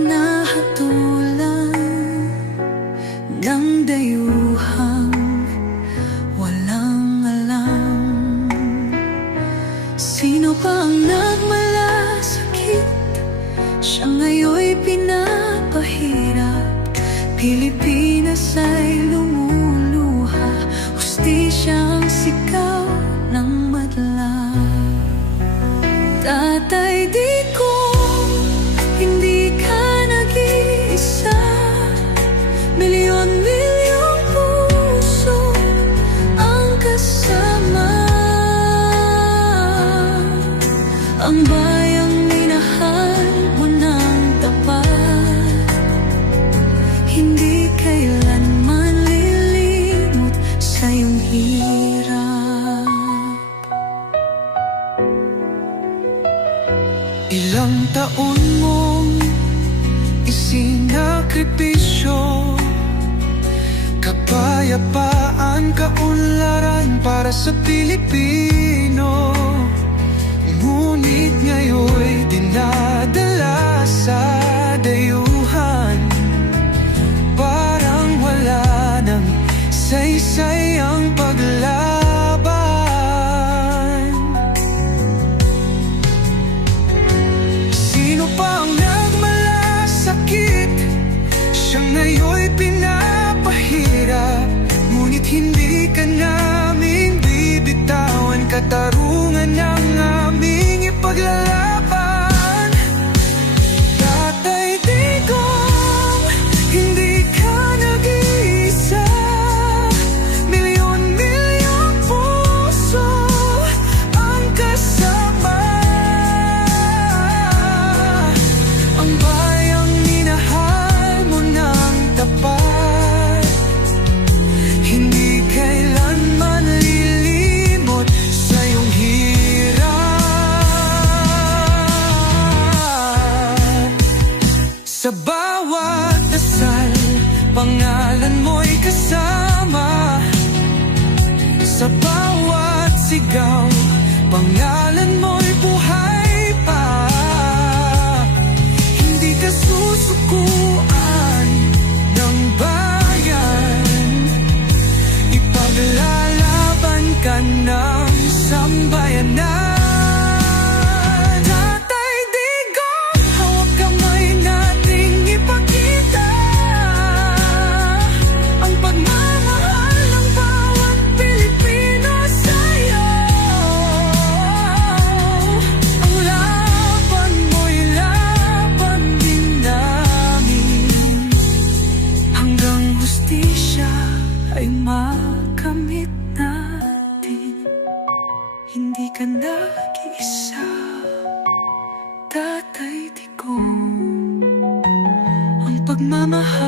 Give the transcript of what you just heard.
hinahatulan ng dayuhang walang alam. Sino pa ang nagmalasakit? Siya ngayon'y pinapahirap. Pilipinas ay lumuluha, hustisyang sigaw ng madla. Tatay Digong, hindi ka nag-iisa. Milyon-milyong puso ang kasama. Ang bayang minahal mo ng tapat, hindi kailanman lilimot sa iyong hirap. Ilang taon mong isinakripisyo, kapayapaan, kaunlaran para sa Pilipino. Ngunit ngayon'y dinadala sa dayuhan, parang wala nang saysay ang paglaban. Sino pa ang nagmalasakit? Siya ngayon'y pinapahirap. Ngunit hindi ka naming bibitawan, katarungan ng aming ipaglalaban. Tatay Digong, hindi ka nag-iisa. Milyon-milyong puso ang kasama. Ang bayang minahal mo ng tapat, hindi kailanman lilimot sa iyong hirap. Sa bawat dasal, pangalan mo'y kasama. Sa bawat sigaw, pangalan mo'y buhay pa. Hindi ka susukuan ng bayan, ipaglalaban ka ng sambayanan. Tatay Digong, hawak kamay nating ipakita ang pagmamahal ng bawat Pilipino sa'yo. Ang laban mo'y laban din namin, hanggang hustisya ay makamit natin. Hindi ka nag-iisa, Tatay Digong. Ang pagmamahal